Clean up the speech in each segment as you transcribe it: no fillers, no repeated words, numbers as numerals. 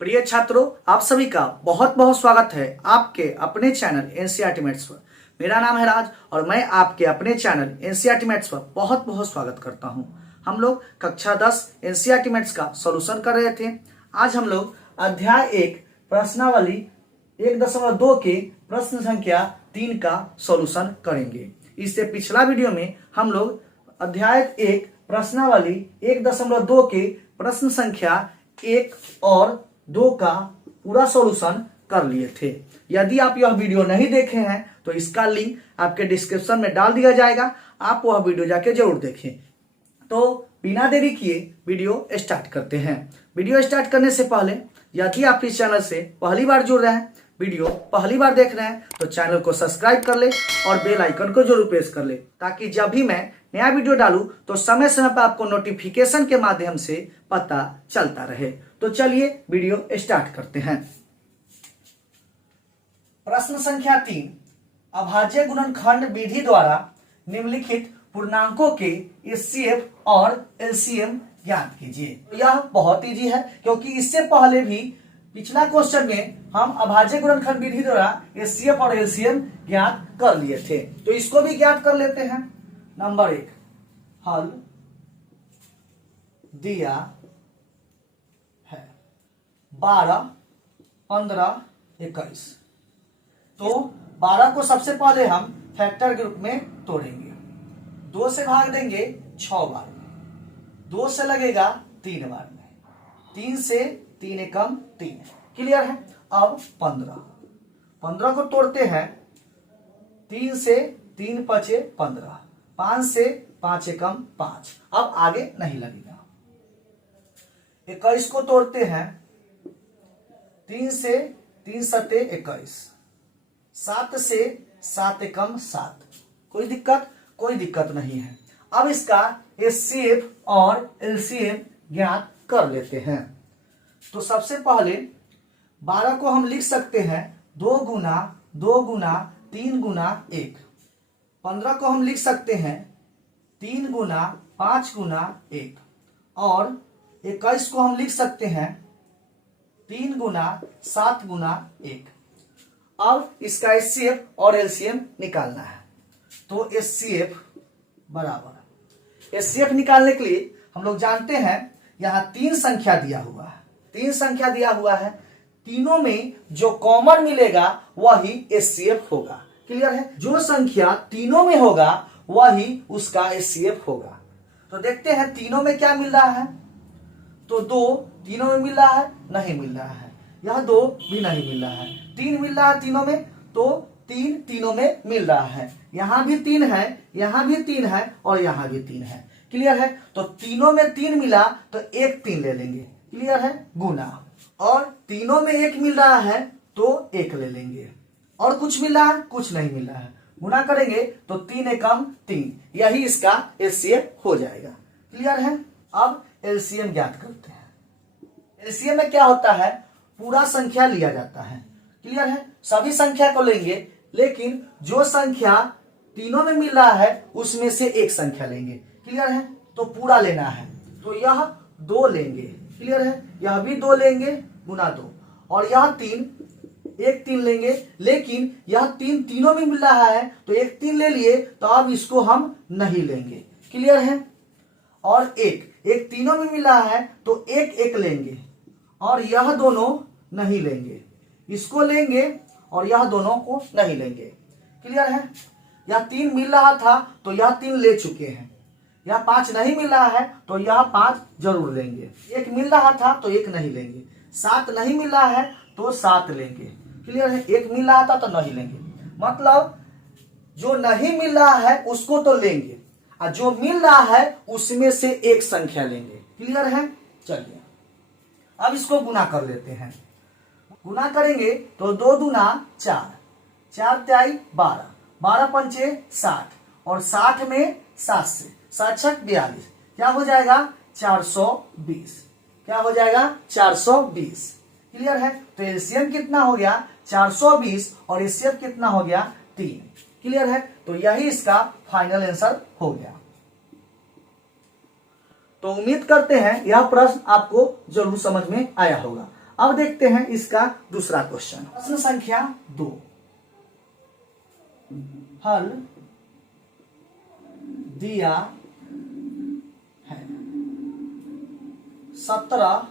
प्रिय छात्रों, आप सभी का बहुत बहुत स्वागत है आपके अपने चैनल एनसीईआरटी मैथ्स पर। मेरा नाम है राज और मैं आपके अपने चैनल एनसीईआरटी मैथ्स पर बहुत बहुत स्वागत करता हूं। हम लोग कक्षा 10 एनसीईआरटी मैथ्स का सॉल्यूशन कर रहे थे। आज हम लोग अध्याय 1 प्रश्नावली 1.2 के प्रश्न संख्या 3 का सॉल्यूशन करेंगे। इससे पिछला वीडियो में हम लोग अध्याय 1 प्रश्नावली 1.2 के प्रश्न संख्या 1 और 2 का पूरा सॉल्यूशन कर लिए थे। यदि आप यह वीडियो नहीं देखे हैं तो इसका लिंक आपके डिस्क्रिप्शन में डाल दिया जाएगा, आप वह वीडियो जाके जरूर देखें। तो बिना देरी किए वीडियो स्टार्ट करते हैं। वीडियो स्टार्ट करने से पहले यदि आप इस चैनल से पहली बार जुड़ रहे हैं, वीडियो पहली बार देख रहे हैं, तो चैनल को सब्सक्राइब कर ले और बेल आइकन को जरूर प्रेस कर ले, ताकि जब भी मैं नया वीडियो डालूं तो समय समय पर आपको नोटिफिकेशन के माध्यम से पता चलता रहे। तो चलिए वीडियो स्टार्ट करते हैं। प्रश्न संख्या 3, अभाज्य गुणनखंड विधि द्वारा निम्नलिखित पूर्णांकों के एचसीएफ और एलसीएम ज्ञात कीजिए। यह बहुत इजी है, क्योंकि इससे पहले भी पिछला क्वेश्चन में हम अभाज्य गुणनखंड विधि द्वारा एचसीएफ और एलसीएम ज्ञात कर लिए थे। तो इसको भी ज्ञात कर लेते हैं। नंबर 1, हल दिया है 12, 15, 21। तो 12 को सबसे पहले हम फैक्टर ग्रुप में तोड़ेंगे। 2 से भाग देंगे 6 बार में, 2 से लगेगा 3 बार में, 3 से 3 एकम 3। क्लियर है। अब 15 को तोड़ते हैं। 3 से 3 पचे 15, 5 से 5 एकम 5। अब आगे नहीं लगेगा। 21 को तोड़ते हैं। 3 से 3 सते 21, 7 से 7 एकम 7। कोई दिक्कत नहीं है। अब इसका एचसीएफ और एलसीएम ज्ञात कर लेते हैं। तो सबसे पहले 12 को हम लिख सकते हैं 2 गुना 2 गुना 3 गुना 1। 15 को हम लिख सकते हैं 3 गुना 5 गुना 1। और 21 को हम लिख सकते हैं 3 गुना 7 गुना 1। अब इसका एचसीएफ और एलसीएम निकालना है। तो एचसीएफ बराबर, एचसीएफ निकालने के लिए हम लोग जानते हैं यहां 3 संख्या दिया हुआ है। 3 संख्या दिया हुआ है, तीनों में जो कॉमन मिलेगा वही एचसीएफ होगा। क्लियर है। जो संख्या तीनों में होगा वही उसका एचसीएफ होगा। तो देखते हैं तीनों में क्या मिल रहा है। तो 2 तीनों में मिल रहा है, नहीं मिल रहा है। यह 2 भी नहीं मिल रहा है। 3 मिल रहा है तीनों में, तो 3 तीनों में मिल रहा है। यहां भी 3 है, यहां भी 3 है और यहां भी 3 है। क्लियर है। तो तीनों में 3 मिला तो एक 3 ले लेंगे। क्लियर है। गुना, और तीनों में 1 मिल रहा है तो 1 ले लेंगे। और कुछ मिल रहा है, कुछ नहीं मिल रहा है। गुना करेंगे तो 3 एकम 3, यही इसका एचसीएफ हो जाएगा। क्लियर है। अब एलसीएम ज्ञात करते हैं। एलसीएम में क्या होता है, पूरा संख्या लिया जाता है। क्लियर है। सभी संख्या को लेंगे, लेकिन जो संख्या तीनों में मिल रहा है उसमें से एक संख्या लेंगे। क्लियर है। तो पूरा लेना है, तो यह 2 लेंगे। क्लियर है। यह भी 2 लेंगे, गुना 2। और यह 3, एक 3 लेंगे, लेकिन यह 3 तीनों में मिल रहा है तो एक 3 ले लिए, तो अब इसको हम नहीं लेंगे। क्लियर है। और एक तीनों में मिल रहा है तो एक लेंगे, और यह दोनों नहीं लेंगे। इसको लेंगे और यह दोनों को नहीं लेंगे। क्लियर है। यह 3 मिल रहा था तो यह 3 ले चुके हैं। यह 5 नहीं मिल रहा है तो यह 5 जरूर लेंगे। 1 मिल रहा था तो 1 नहीं लेंगे। 7 नहीं मिल रहा है तो 7 लेंगे। क्लियर है। 1 मिल रहा था तो नहीं लेंगे। मतलब जो नहीं मिल रहा है उसको तो लेंगे, और जो मिल रहा है उसमें से एक संख्या लेंगे। क्लियर है। चलिए अब इसको गुना कर लेते हैं। गुना करेंगे तो 2 दूना 4, 4 त्याई 12, 12 पंचे 60, और 60 में 7 से 7 छक 42, क्या हो जाएगा 420। क्या हो जाएगा 420। क्लियर है। तो एलसीएम कितना हो गया 420 और एचसीएफ कितना हो गया 3। क्लियर है। तो यही इसका फाइनल आंसर हो गया। तो उम्मीद करते हैं यह प्रश्न आपको जरूर समझ में आया होगा। अब देखते हैं इसका दूसरा क्वेश्चन। प्रश्न संख्या 2, हल दिया है 17,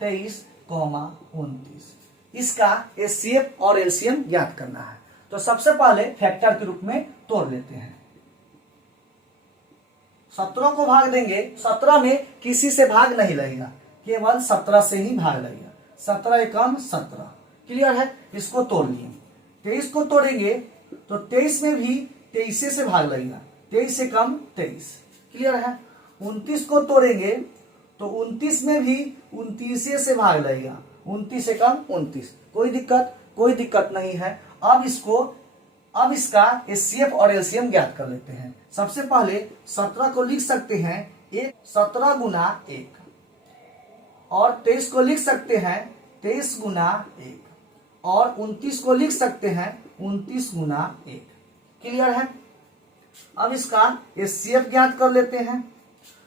23, 29। इसका एचसीएफ और एलसीएम ज्ञात करना है। तो सबसे पहले फैक्टर के रूप में तोड़ लेते हैं। 17 को भाग देंगे, 17 में किसी से भाग नहीं लगेगा, केवल 17 से ही भाग लगेगा। 17 एकम 17, क्लियर है। इसको तोड़ लिए। 23 को तोड़ेंगे तो 23 में भी 23 से भाग लगेगा, 23 एकम 23, क्लियर है। 29 को तोड़ेंगे तो 29 में भी 29 से भाग लगेगा, 29 एकम 29। कोई दिक्कत नहीं है। अब इसका एचसीएफ और एलसीएम ज्ञात कर लेते हैं। सबसे पहले 17 को लिख सकते हैं 17 गुना 1, और 23 को लिख सकते हैं 23 गुना 1, और 29 को लिख सकते हैं 29 गुना 1, क्लियर है। अब इसका एचसीएफ ज्ञात कर लेते हैं।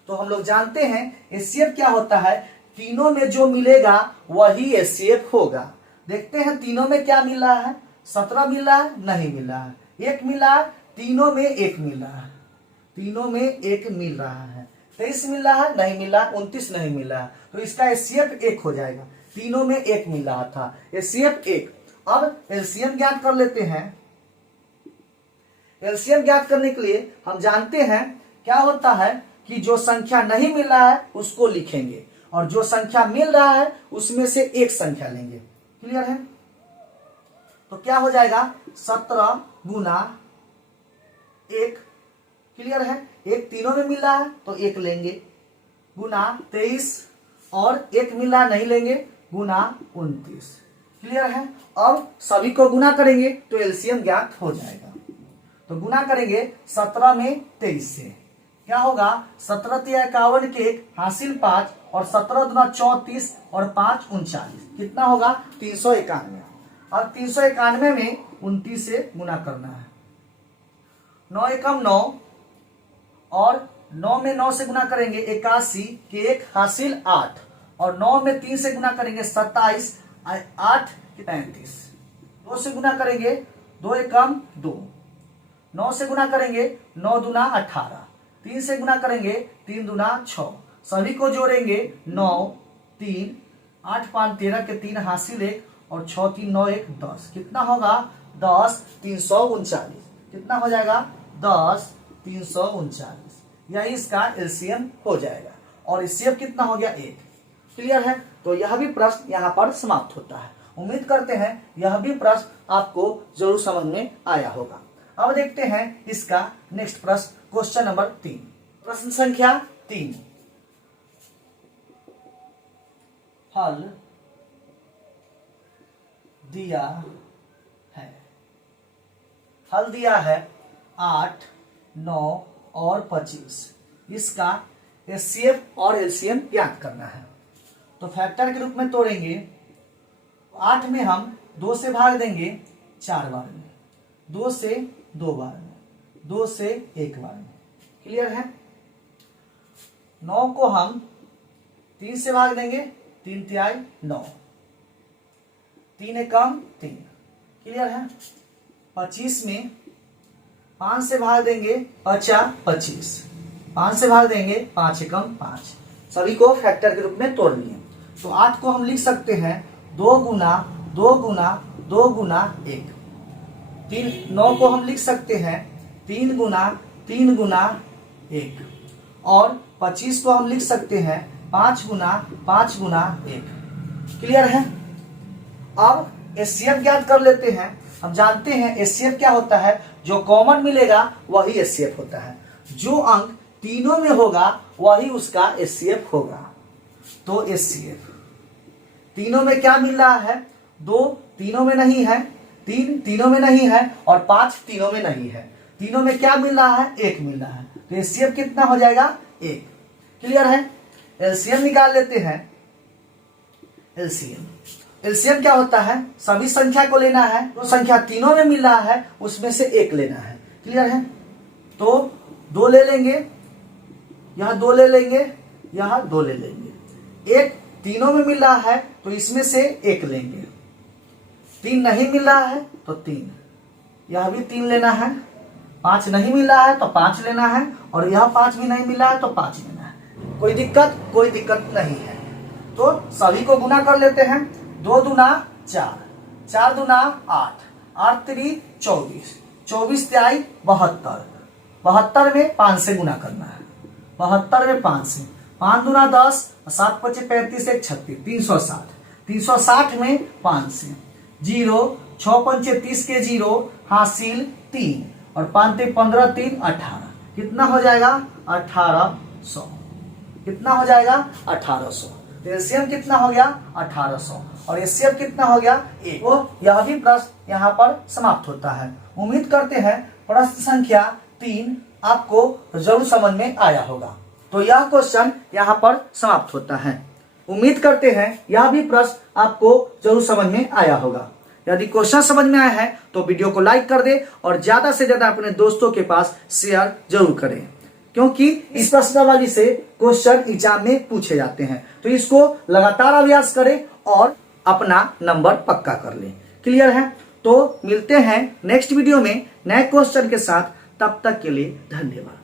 तो हम लोग जानते हैं एचसीएफ क्या होता है, तीनों में जो मिलेगा वही एचसीएफ होगा। देखते हैं तीनों में क्या मिला है। 17 मिला है, नहीं मिला है। 1 मिला है, तीनों में 1 मिला है, तीनों में 1 मिल रहा है। 23 मिला है, नहीं मिला। 29 नहीं मिला है, तो इसका एचसीएफ 1 हो जाएगा। तीनों में 1 मिल रहा था, एचसीएफ 1। अब एलसीएम ज्ञात कर लेते हैं। एलसीएम ज्ञात करने के लिए हम जानते हैं क्या होता है कि जो संख्या नहीं मिल रहा है उसको लिखेंगे, और जो संख्या मिल रहा है उसमें से एक संख्या लेंगे, क्लियर है। तो क्या हो जाएगा 17 गुना 1, क्लियर है। 1 तीनों में मिला है तो 1 लेंगे, गुना 23, और 1 मिला नहीं लेंगे, गुना 29, क्लियर है। अब सभी को गुना करेंगे तो एलसीएम ज्ञात हो जाएगा। तो गुना करेंगे 17 में 23 से, क्या होगा 17 × 51 के 1 हासिल 5, और 17 दूना 34 और 5 39, कितना होगा 391। अब 391 में 29 से गुना करना है। 9 एकम 9, और 9 में 9 से गुना करेंगे 81 के 1 हासिल 8, और 9 में 3 से गुना करेंगे 27, 8 35। 2 से गुना करेंगे 2 एकम 2, 9 से गुना करेंगे 9 दूना 18, 3 से गुना करेंगे 3 दूना 6, सभी को जोड़ेंगे 9 3, 8 5 13 के 3 हासिल 1, और 6 3 9 1 10, कितना होगा 10 339, कितना हो जाएगा 10 339। यही इसका एलसीएम हो जाएगा, और एचसीएफ कितना हो गया 1, क्लियर है। तो यह भी प्रश्न यहाँ पर समाप्त होता है। उम्मीद करते हैं यह भी प्रश्न आपको जरूर समझ में आया होगा। अब देखते हैं इसका नेक्स्ट प्रश्न, क्वेश्चन नंबर 3। प्रश्न संख्या 3, हल दिया है। हल दिया है 8, 9 और 25। इसका एचसीएफ और एलसीएम ज्ञात करना है। तो फैक्टर के रूप में तोड़ेंगे। 8 में हम 2 से भाग देंगे 4 बार में, 2 से 2 बार में, 2 से 1 बार में, क्लियर है। 9 को हम 3 से भाग देंगे, 3 तिहाई 9, 3 एकम 3, क्लियर है। 25 में 5 से भाग देंगे, 5 25, 5 से भाग देंगे 5 एकम 5। सभी को फैक्टर के रूप में तोड़ लिए। तो 8 को हम लिख सकते हैं 2 गुना 2 गुना 2 गुना 1। 9 को हम लिख सकते हैं 3 गुना 3 गुना 1, और 25 को हम लिख सकते हैं 5 गुना 5 गुना 1, क्लियर है। अब एचसीएफ ज्ञात कर लेते हैं। हम जानते हैं एचसीएफ क्या होता है, जो कॉमन मिलेगा वही एचसीएफ होता है, जो अंक तीनों में होगा वही उसका एचसीएफ होगा। तो एचसीएफ तीनों में क्या मिल रहा है, 2 तीनों में नहीं है, 3 तीनों में नहीं है, और 5 तीनों में नहीं है। तीनों में क्या मिल रहा है, 1 मिल रहा है। तो एचसीएफ कितना हो जाएगा 1, क्लियर है। एलसीएम निकाल लेते हैं। एलसीएम क्या होता है, सभी संख्या को लेना है, जो संख्या तीनों में मिल रहा है उसमें से 1 लेना है, क्लियर है। तो 2 ले लेंगे, यहां 2 ले लेंगे, यहां 2 ले लेंगे। तीनों में मिल रहा है तो इसमें से एक लेंगे, 3 नहीं मिल रहा है तो 3, यह भी 3 लेना है, 5 नहीं मिल रहा है तो 5 लेना है, और यह 5 भी नहीं मिल रहा है तो 5 लेना है। कोई दिक्कत नहीं है। तो सभी को गुना कर लेते हैं। 2 दूना 4, 4 दूना 8, 8 3 24, 24 त्याई 72, 72 में 5 से गुना करना है, 72 में 5 से, 5 दूना 10, 7 5 35 1 36, 360, 360 में 5 से, 0 6 5 30 के 0 हासिल 3, और 5 15 3 18, कितना हो जाएगा 1800, कितना हो जाएगा 1800। एलसीएम कितना हो गया 1800, और एचसीएफ कितना हो गया 1। तो यह भी प्रश्न यहाँ पर समाप्त होता है। उम्मीद करते हैं प्रश्न संख्या 3 आपको जरूर समझ में आया होगा। तो यह क्वेश्चन यहाँ पर समाप्त होता है। उम्मीद करते हैं यह भी प्रश्न आपको जरूर समझ में आया होगा। यदि क्वेश्चन समझ में आया है तो वीडियो को लाइक कर दे और ज्यादा से ज्यादा अपने दोस्तों के पास शेयर जरूर करें, क्योंकि इस प्रश्नावली से क्वेश्चन एग्जाम में पूछे जाते हैं। तो इसको लगातार अभ्यास करें और अपना नंबर पक्का कर लें। क्लियर है? तो मिलते हैं नेक्स्ट वीडियो में नए क्वेश्चन के साथ। तब तक के लिए धन्यवाद।